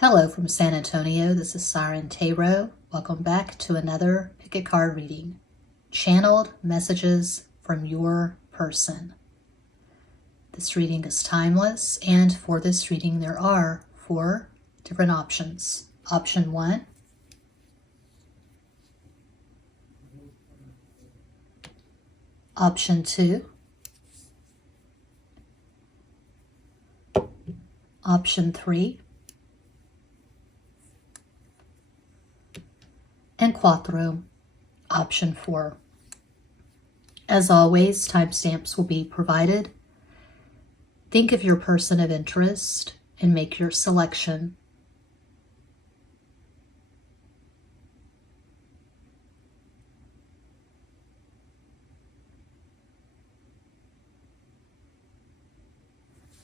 Hello from San Antonio, this is SIREN Tarot. Welcome back to another Pick a Card reading. Channeled messages from your person. This reading is timeless, and for this reading there are 4 different options. Option 1, Option 2, Option 3, and Quattro, Option 4. As always, timestamps will be provided. Think of your person of interest and make your selection.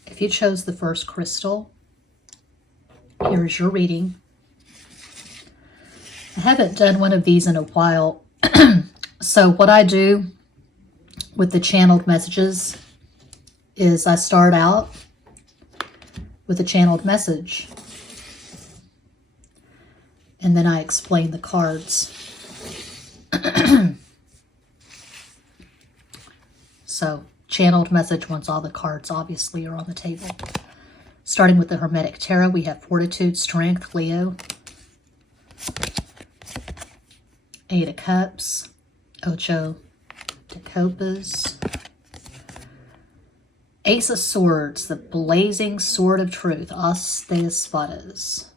If you chose the first crystal, here's your reading. I haven't done one of these in a while, so what I do with the channeled messages is I start out with a channeled message, and then I explain the cards. So, channeled message once all the cards obviously are on the table. Starting with the Hermetic Tarot, we have Fortitude, Strength, Leo, 8 of Cups, Ocho de Copas, Ace of Swords, the blazing sword of truth, As de Espadas.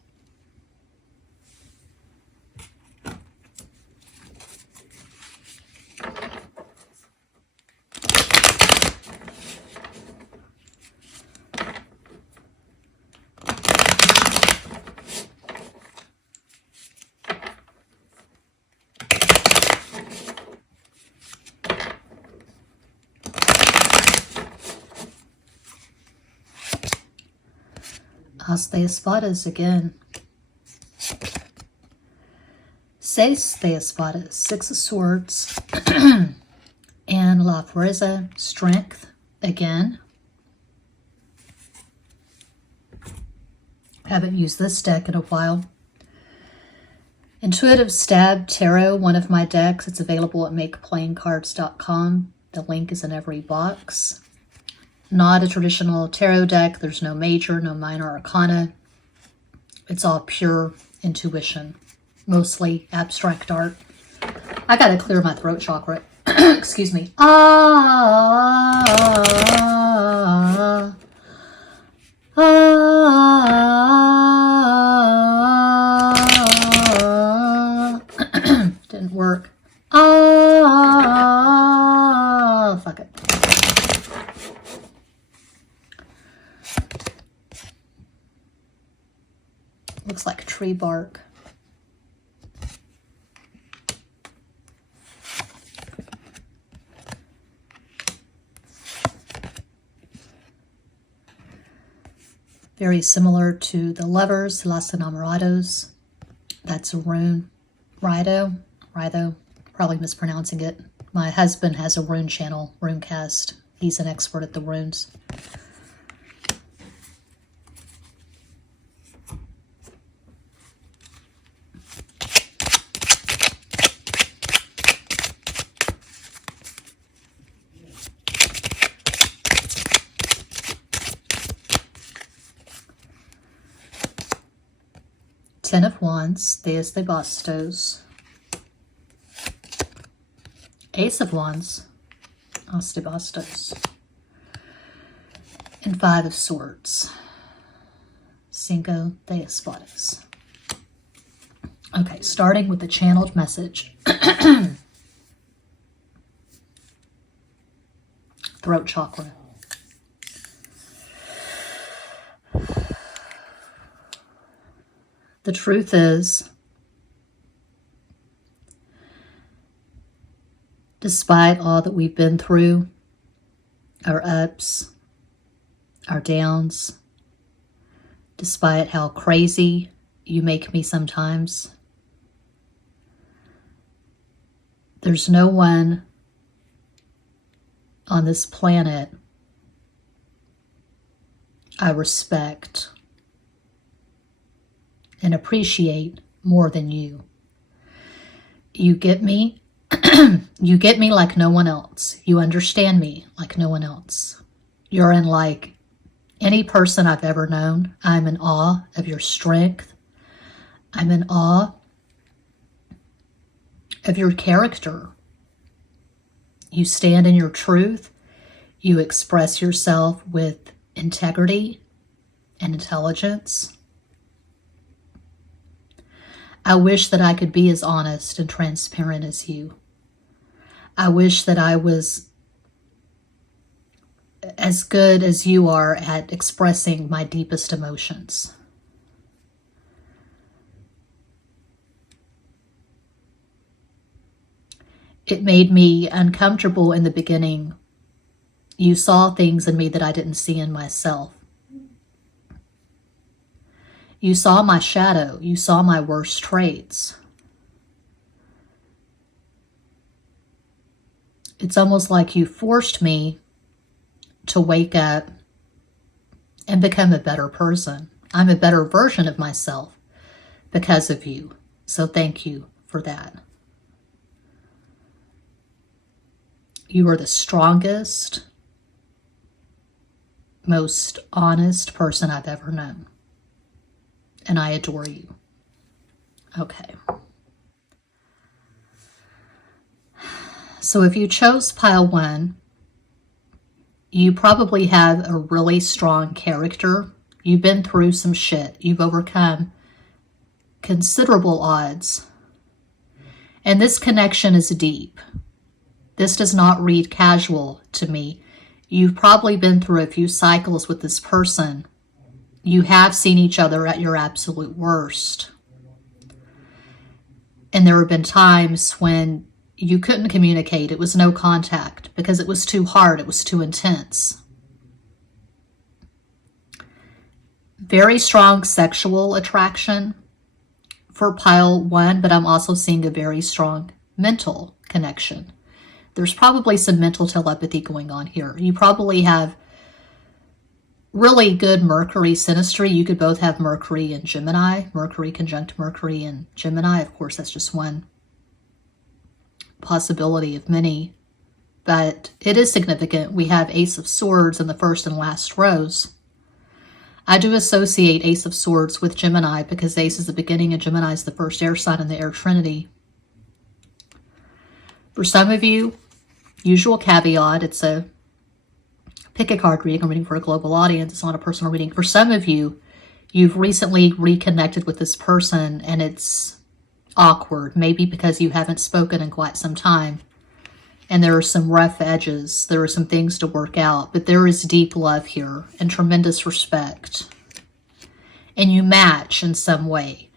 As de Espadas again. Seis de Espadas, 6 of Swords, and La Fuerza, Strength again. Haven't used this deck in a while. Intuitive Stab Tarot, one of my decks. It's available at makeplayingcards.com. The link is in every box. Not a traditional tarot deck. There's no major, no minor arcana. It's all pure intuition, mostly abstract art. I gotta clear my throat chakra. Excuse me. Didn't work. Fuck it. Looks like tree bark. Very similar to the Lovers, Los Enamorados. That's a rune. Rido, probably mispronouncing it. My husband has a rune channel, Runecast. He's an expert at the runes. Ten of Wands, Deus de Bastos. Ace of Wands, As de Bastos. And 5 of Swords, Cinco de Espadas. Okay, starting with the channeled message. Throat chakra. The truth is, despite all that we've been through, our ups, our downs, despite how crazy you make me sometimes, there's no one on this planet I respect and appreciate more than you. You get me. You get me like no one else. You understand me like no one else. You're unlike any person I've ever known. I'm in awe of your strength. I'm in awe of your character. You stand in your truth. You express yourself with integrity and intelligence. I wish that I could be as honest and transparent as you. I wish that I was as good as you are at expressing my deepest emotions. It made me uncomfortable in the beginning. You saw things in me that I didn't see in myself. You saw my shadow. You saw my worst traits. It's almost like you forced me to wake up and become a better person. I'm a better version of myself because of you. So thank you for that. You are the strongest, most honest person I've ever known. And I adore you. Okay. So if you chose pile 1, you probably have a really strong character. You've been through some shit. You've overcome considerable odds. And this connection is deep. This does not read casual to me. You've probably been through a few cycles with this person. You have seen each other at your absolute worst. And there have been times when you couldn't communicate. It was no contact because it was too hard. It was too intense. Very strong sexual attraction for pile 1, but I'm also seeing a very strong mental connection. There's probably some mental telepathy going on here. You probably have really good Mercury synastry. You could both have Mercury and Gemini. Mercury conjunct Mercury and Gemini. Of course, that's just one possibility of many. But it is significant. We have Ace of Swords in the first and last rows. I do associate Ace of Swords with Gemini because Ace is the beginning and Gemini is the first air sign in the air trinity. For some of you, usual caveat, it's a pick a card reading. I'm reading for a global audience. It's not a personal reading. For some of you, you've recently reconnected with this person and it's awkward, maybe because you haven't spoken in quite some time. And there are some rough edges. There are some things to work out, but there is deep love here and tremendous respect. And you match in some way.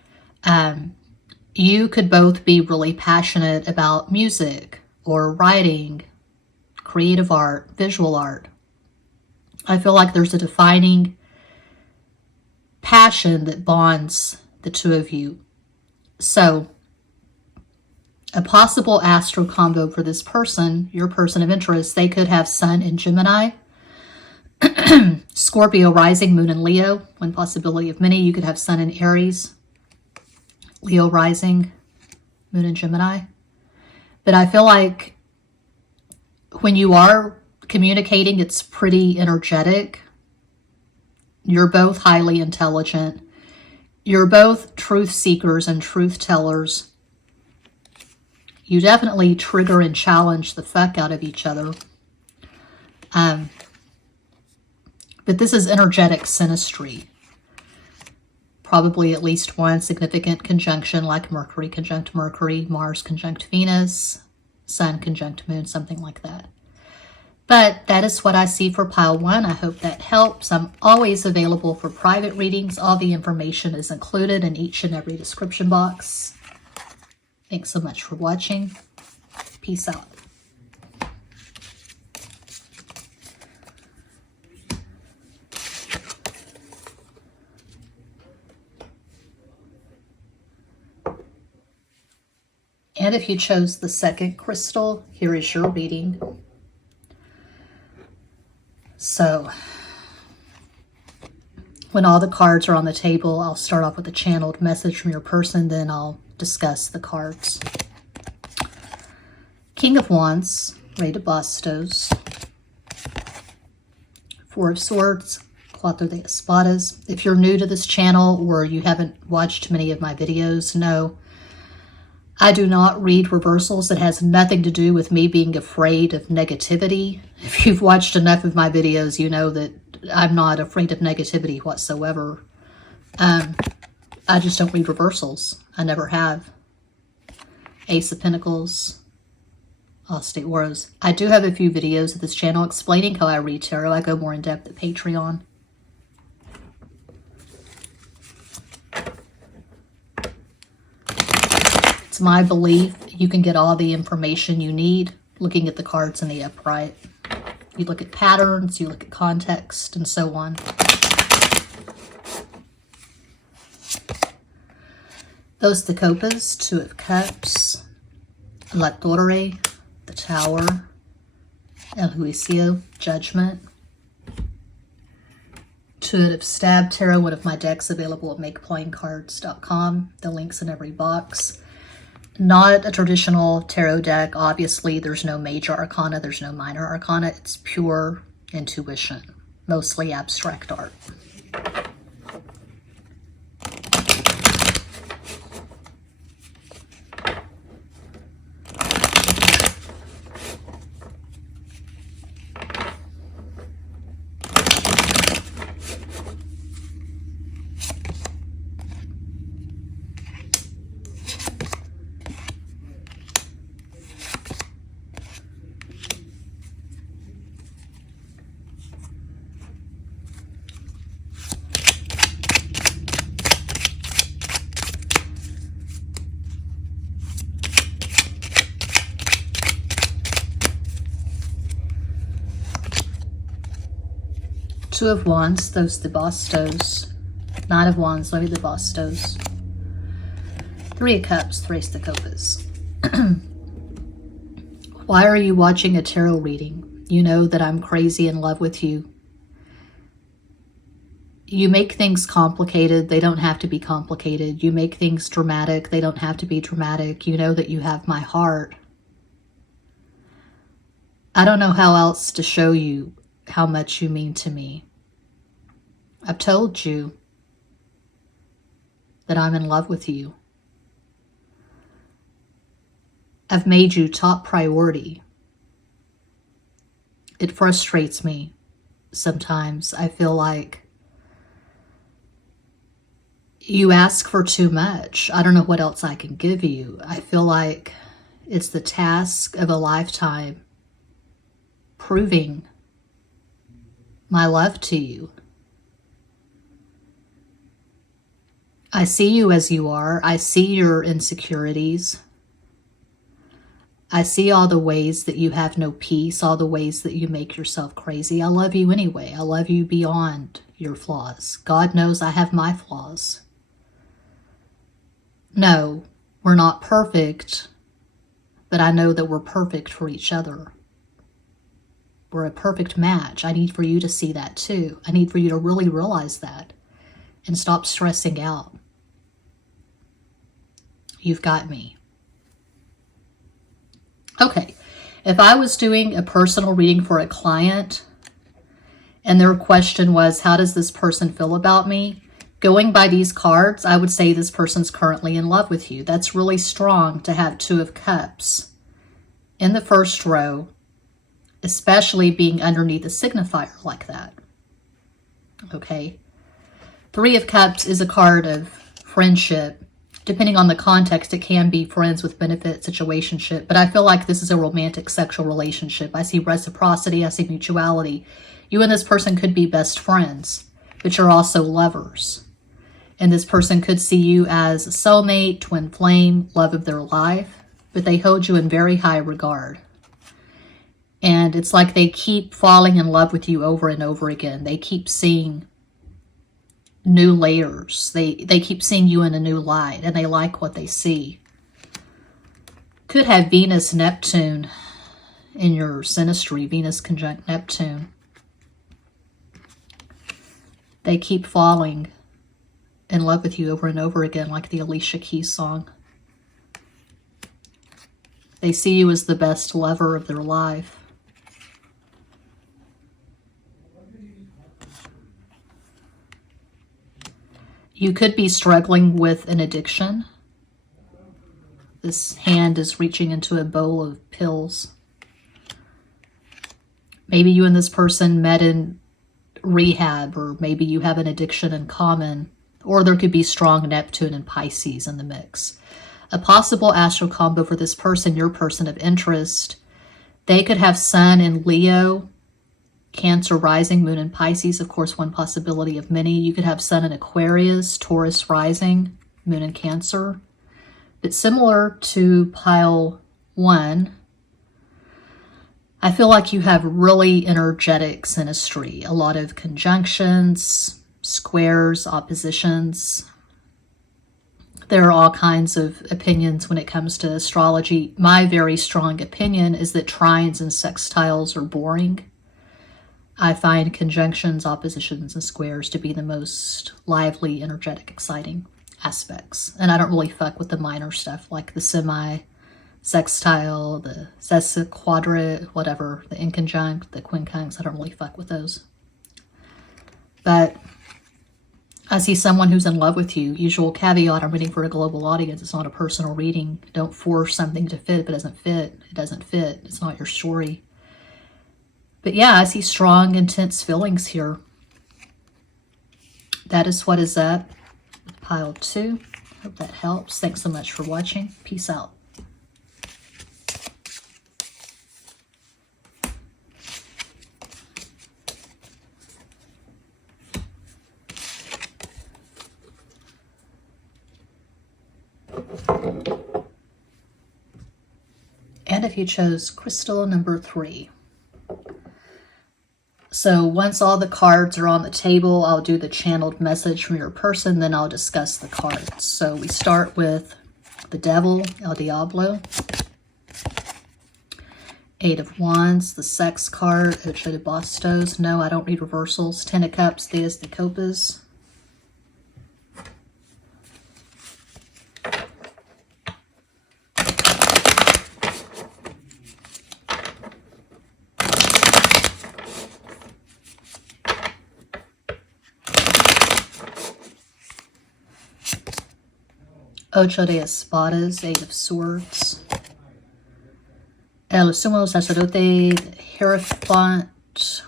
You could both be really passionate about music or writing, creative art, visual art. I feel like there's a defining passion that bonds the two of you. So, a possible astro combo for this person, your person of interest, they could have Sun in Gemini, Scorpio rising, Moon in Leo, one possibility of many. You could have Sun in Aries, Leo rising, Moon in Gemini. But I feel like when you are communicating, it's pretty energetic. You're both highly intelligent. You're both truth seekers and truth tellers. You definitely trigger and challenge the fuck out of each other. But this is energetic synastry. Probably at least one significant conjunction like Mercury conjunct Mercury, Mars conjunct Venus, Sun conjunct Moon, something like that. But that is what I see for pile 1. I hope that helps. I'm always available for private readings. All the information is included in each and every description box. Thanks so much for watching. Peace out. And if you chose the second crystal, here is your reading. So, When all the cards are on the table, I'll start off with a channeled message from your person, then I'll discuss the cards. King of Wands, Rey de Bastos, Four of Swords, Cuatro de Espadas. If you're new to this channel or you haven't watched many of my videos, no, I do not read reversals. It has nothing to do with me being afraid of negativity. If you've watched enough of my videos, you know that I'm not afraid of negativity whatsoever. I just don't read reversals. I never have. Ace of Pentacles, As de Oros. I do have a few videos of this channel explaining how I read tarot. I go more in depth at Patreon. It's my belief you can get all the information you need looking at the cards in the upright. You look at patterns, you look at context, and so on. Dos de Copas, Two of Cups, La Torre, the Tower, El Juicio, Judgment. Two of Stab Tarot, one of my decks available at makeplayingcards.com. The link's in every box. Not a traditional tarot deck. Obviously, there's no major arcana, there's no minor arcana. It's pure intuition, mostly abstract art. Two of Wands, Dos de Bastos. Nine of Wands, Nueve de Bastos. Three of Cups, Tres de Copas. Why are you watching a tarot reading? You know that I'm crazy in love with you. You make things complicated. They don't have to be complicated. You make things dramatic. They don't have to be dramatic. You know that you have my heart. I don't know how else to show you how much you mean to me. I've told you that I'm in love with you. I've made you top priority. It frustrates me sometimes. I feel like you ask for too much. I don't know what else I can give you. I feel like it's the task of a lifetime proving my love to you. I see you as you are. I see your insecurities. I see all the ways that you have no peace, all the ways that you make yourself crazy. I love you anyway. I love you beyond your flaws. God knows I have my flaws. No, we're not perfect, but I know that we're perfect for each other. We're a perfect match. I need for you to see that too. I need for you to really realize that and stop stressing out. You've got me. Okay, if I was doing a personal reading for a client and their question was, how does this person feel about me? Going by these cards, I would say this person's currently in love with you. That's really strong to have Two of Cups in the first row, especially being underneath a signifier like that. Okay. Three of Cups is a card of friendship. Depending on the context, it can be friends with benefit, situationship, but I feel like this is a romantic sexual relationship. I see reciprocity, I see mutuality. You and this person could be best friends, but you're also lovers. And this person could see you as a soulmate, twin flame, love of their life, but they hold you in very high regard. And it's like they keep falling in love with you over and over again. They keep seeing new layers. They keep seeing you in a new light, and they like what they see. Could have Venus, Neptune in your synastry, Venus conjunct Neptune. They keep falling in love with you over and over again, like the Alicia Keys song. They see you as the best lover of their life. You could be struggling with an addiction. This hand is reaching into a bowl of pills. Maybe you and this person met in rehab, or maybe you have an addiction in common, or there could be strong Neptune and Pisces in the mix. A possible astral combo for this person, your person of interest, they could have Sun in Leo, Cancer rising, Moon in Pisces, of course, one possibility of many. You could have Sun in Aquarius, Taurus rising, Moon in Cancer. But similar to pile 1, I feel like you have really energetic synastry, a lot of conjunctions, squares, oppositions. There are all kinds of opinions when it comes to astrology. My very strong opinion is that trines and sextiles are boring. I find conjunctions, oppositions, and squares to be the most lively, energetic, exciting aspects. And I don't really fuck with the minor stuff like the semi-sextile, the sesquiquadrate, whatever, the inconjunct, the quincunx. I don't really fuck with those. But I see someone who's in love with you. Usual caveat, I'm reading for a global audience. It's not a personal reading. Don't force something to fit. If it doesn't fit, it doesn't fit. It's not your story. But yeah, I see strong, intense feelings here. That is what is up with pile 2. Hope that helps. Thanks so much for watching. Peace out. And if you chose crystal number 3. So once all the cards are on the table, I'll do the channeled message from your person, then I'll discuss the cards. So we start with the Devil, El Diablo, 8 of Wands, the Sex card, Ocho de Bastos. No, I don't read reversals. 10 of Cups, Diez de Copas. Ocho de Espadas, 8 of Swords. El Sumo Sacerdote, Hierophant,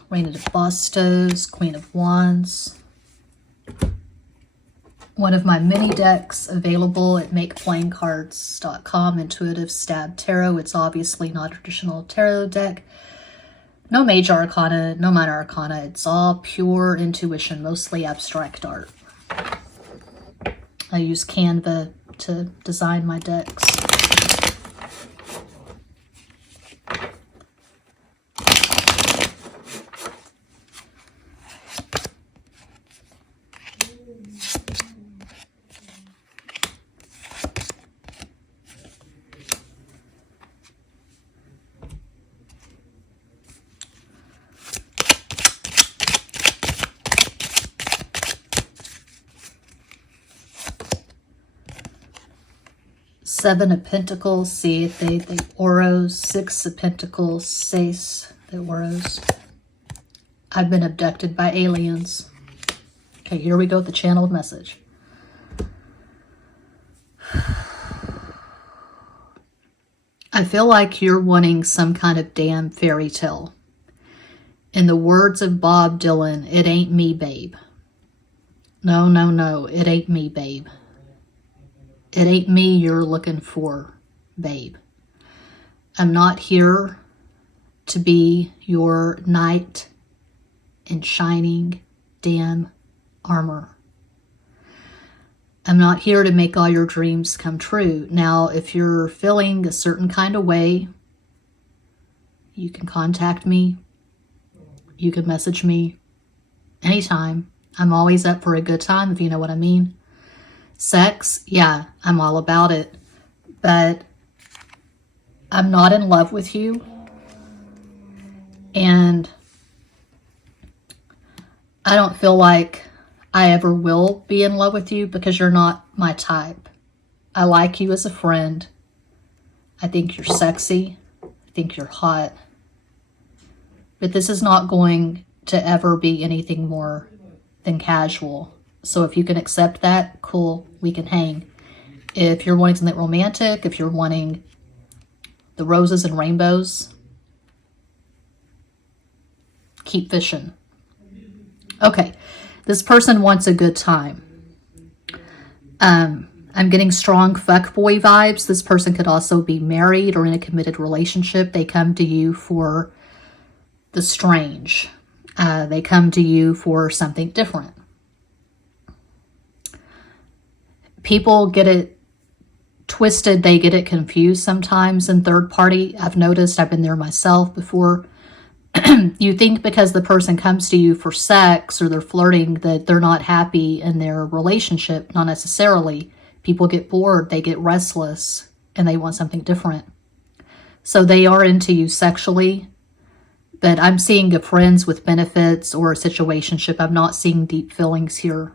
Reina de Bastos, Queen of Wands. One of my mini decks available at makeplayingcards.com, Intuitive Stab Tarot. It's obviously not a traditional tarot deck. No major arcana, no minor arcana. It's all pure intuition, mostly abstract art. I use Canva to design my decks. Seven of Pentacles, Siete de Oros, 6 of Pentacles, Seis de Oros. I've been abducted by aliens. Okay, here we go with the channeled message. I feel like you're wanting some kind of damn fairy tale. In the words of Bob Dylan, it ain't me, babe. No, no, no, it ain't me, babe. It ain't me you're looking for, babe. I'm not here to be your knight in shining damn armor. I'm not here to make all your dreams come true. Now, if you're feeling a certain kind of way, you can contact me. You can message me anytime. I'm always up for a good time, if you know what I mean. Sex, yeah, I'm all about it. But I'm not in love with you. And I don't feel like I ever will be in love with you because you're not my type. I like you as a friend. I think you're sexy. I think you're hot. But this is not going to ever be anything more than casual. So if you can accept that, cool, we can hang. If you're wanting something romantic, if you're wanting the roses and rainbows, keep fishing. Okay, this person wants a good time. I'm getting strong fuckboy vibes. This person could also be married or in a committed relationship. They come to you for the strange. They come to you for something different. People get it twisted. They get it confused sometimes in third party. I've noticed, I've been there myself before. You think because the person comes to you for sex or they're flirting that they're not happy in their relationship. Not necessarily. People get bored, they get restless, and they want something different. So they are into you sexually, but I'm seeing a friends with benefits or a situationship. I'm not seeing deep feelings here.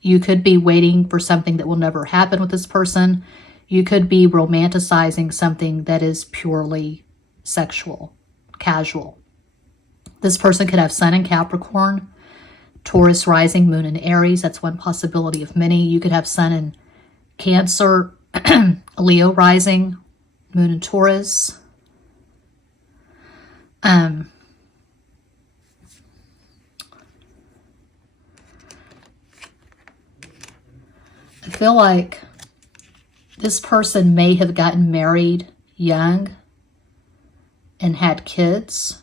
You could be waiting for something that will never happen with this person. You could be romanticizing something that is purely sexual, casual. This person could have Sun in Capricorn, Taurus rising, Moon in Aries. That's one possibility of many. You could have Sun in Cancer, Leo rising, Moon in Taurus. I feel like this person may have gotten married young and had kids.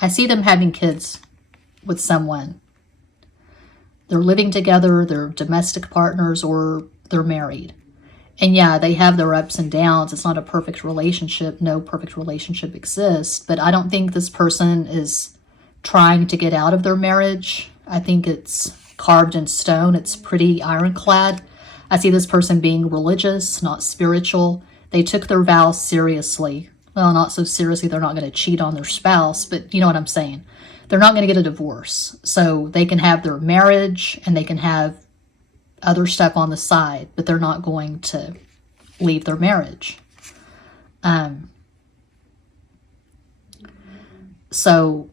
I see them having kids with someone. They're living together, they're domestic partners, or they're married. And yeah, they have their ups and downs. It's not a perfect relationship. No perfect relationship exists. But I don't think this person is trying to get out of their marriage. I think it's carved in stone. It's pretty ironclad. I see this person being religious, not spiritual. They took their vows seriously. Well, not so seriously, they're not going to cheat on their spouse, but you know what I'm saying. They're not going to get a divorce. So they can have their marriage and they can have other stuff on the side, but they're not going to leave their marriage. So,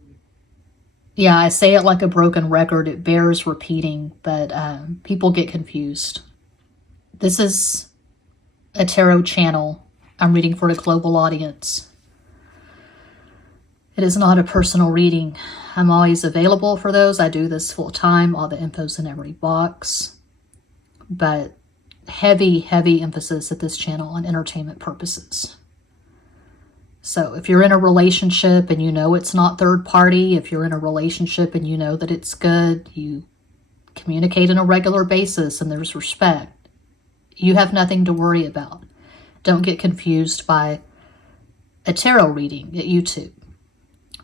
yeah, I say it like a broken record. It bears repeating, but people get confused. This is a tarot channel. I'm reading for a global audience. It is not a personal reading. I'm always available for those. I do this full time. All the info's in every box. But heavy, heavy emphasis at this channel on entertainment purposes. So if you're in a relationship and you know it's not third party, if you're in a relationship and you know that it's good, you communicate on a regular basis and there's respect, you have nothing to worry about. Don't get confused by a tarot reading at YouTube.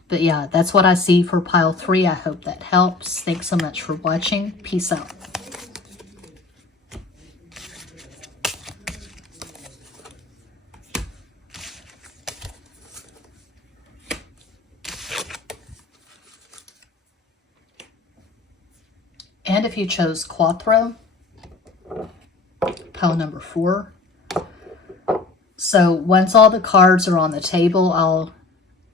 But yeah, that's what I see for pile 3. I hope that helps. Thanks so much for watching. Peace out. And if you chose Quattro, pile number 4. So once all the cards are on the table, I'll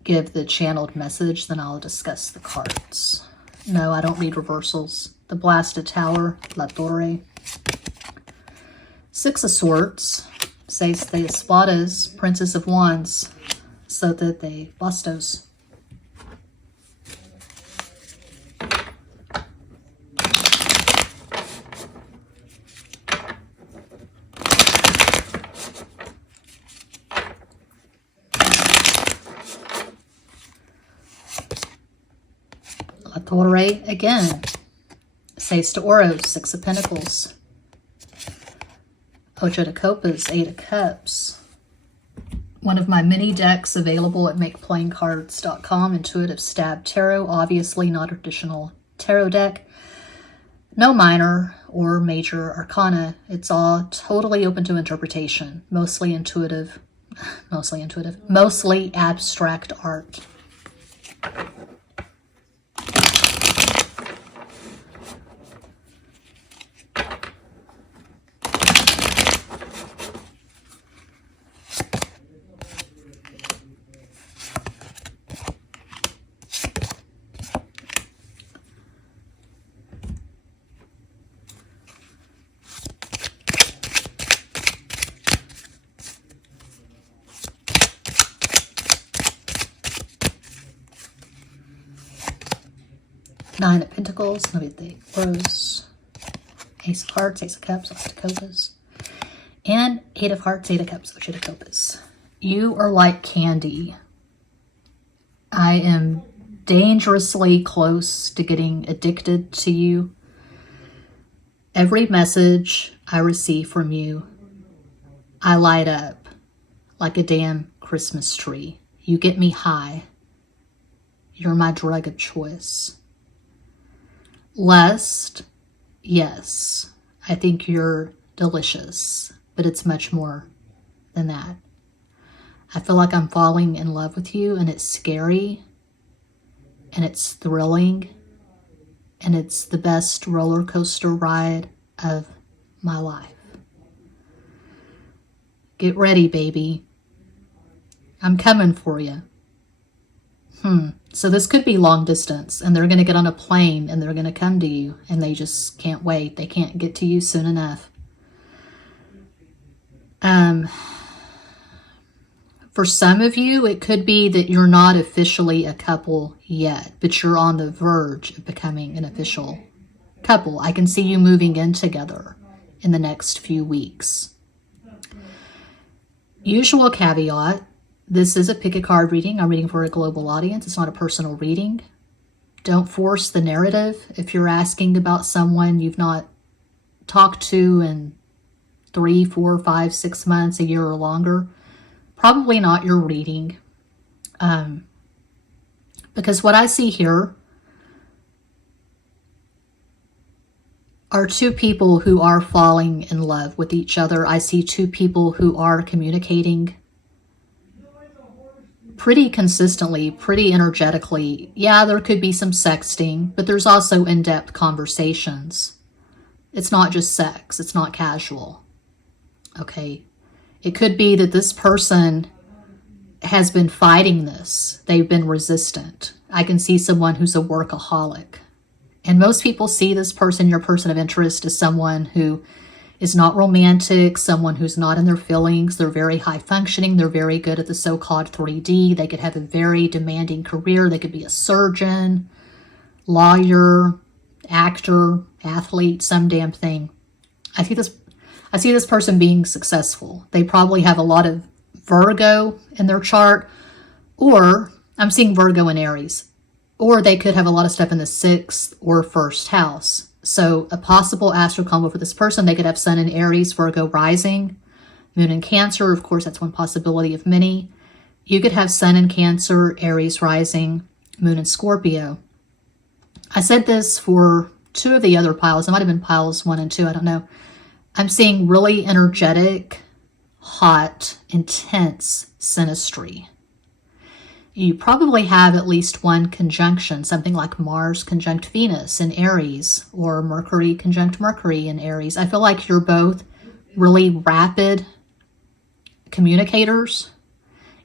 give the channeled message, then I'll discuss the cards. No, I don't read reversals. The Blasted Tower, La Torre. 6 of Swords, Seis de Espadas, Princess of Wands, Sota de Bastos. La Torre again. Seis de Oros, 6 of Pentacles. Ocho de Copas, 8 of Cups. One of my mini decks available at makeplayingcards.com, Intuitive Stab Tarot. Obviously not a traditional tarot deck. No minor or major arcana. It's all totally open to interpretation. Mostly abstract art. Nine of Pentacles, maybe the Rose, Ace of Hearts, Ace of Cups, Ace of Copas, and Eight of Hearts, Eight of Cups, Eight of Copas. You are like candy. I am dangerously close to getting addicted to you. Every message I receive from you, I light up like a damn Christmas tree. You get me high. You're my drug of choice. Lust, yes, I think you're delicious, but it's much more than that. I feel like I'm falling in love with you, and it's scary, and it's thrilling, and it's the best roller coaster ride of my life. Get ready, baby. I'm coming for you. So this could be long distance, and they're going to get on a plane, and they're going to come to you, and they just can't wait. They can't get to you soon enough. For some of you, it could be that you're not officially a couple yet, but you're on the verge of becoming an official couple. I can see you moving in together in the next few weeks. Usual caveat, this is a pick a card reading. I'm reading for a global audience. It's not a personal reading. Don't force the narrative. If you're asking about someone you've not talked to in 3, 4, 5, 6 months, a year or longer, probably not your reading. Because what I see here are two people who are falling in love with each other. I see two people who are communicating pretty consistently, pretty energetically. Yeah, there could be some sexting, but there's also in-depth conversations. It's not just sex. It's not casual. Okay. It could be that this person has been fighting this. They've been resistant. I can see someone who's a workaholic. And most people see this person, your person of interest, as someone who is not romantic, someone who's not in their feelings. They're very high functioning. They're very good at the so-called 3D. They could have a very demanding career. They could be a surgeon, lawyer, actor, athlete, some damn thing. I see this person being successful. They probably have a lot of Virgo in their chart, or I'm seeing Virgo and Aries, or they could have a lot of stuff in the 6th or 1st house. So a possible astral combo for this person, they could have Sun in Aries, Virgo rising, Moon in Cancer. Of course, that's one possibility of many. You could have Sun in Cancer, Aries rising, Moon in Scorpio. I said this for 2 of the other piles. It might have been piles 1 and 2. I don't know. I'm seeing really energetic, hot, intense synastry. You probably have at least one conjunction, something like Mars conjunct Venus in Aries or Mercury conjunct Mercury in Aries. I feel like you're both really rapid communicators.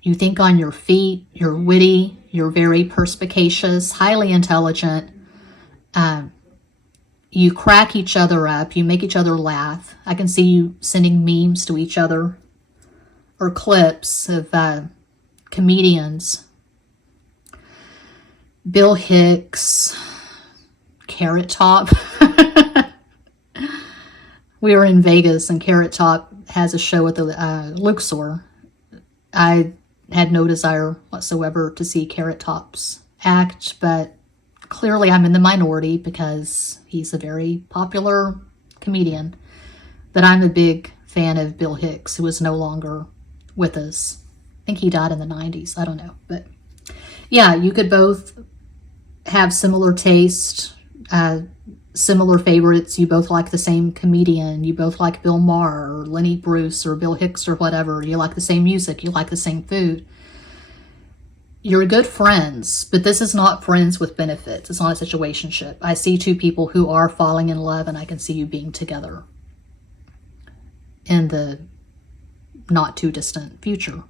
You think on your feet, you're witty, you're very perspicacious, highly intelligent. You crack each other up, you make each other laugh. I can see you sending memes to each other or clips of comedians. Bill Hicks, Carrot Top. We were in Vegas and Carrot Top has a show at the Luxor. I had no desire whatsoever to see Carrot Top's act, but clearly I'm in the minority because he's a very popular comedian. But I'm a big fan of Bill Hicks, who is no longer with us. I think he died in the 90s. I don't know. But yeah, you could both have similar taste, similar favorites. You both like the same comedian. You both like Bill Maher or Lenny Bruce or Bill Hicks or whatever. You like the same music. You like the same food. You're good friends, but this is not friends with benefits. It's not a situationship. I see two people who are falling in love, and I can see you being together in the not too distant future.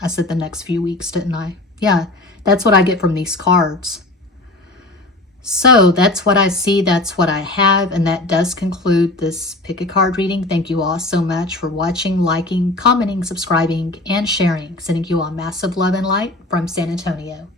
I said the next few weeks, didn't I? Yeah, that's what I get from these cards. So that's what I see, that's what I have, and that does conclude this pick a card reading. Thank you all so much for watching, liking, commenting, subscribing, and sharing. Sending you all massive love and light from San Antonio.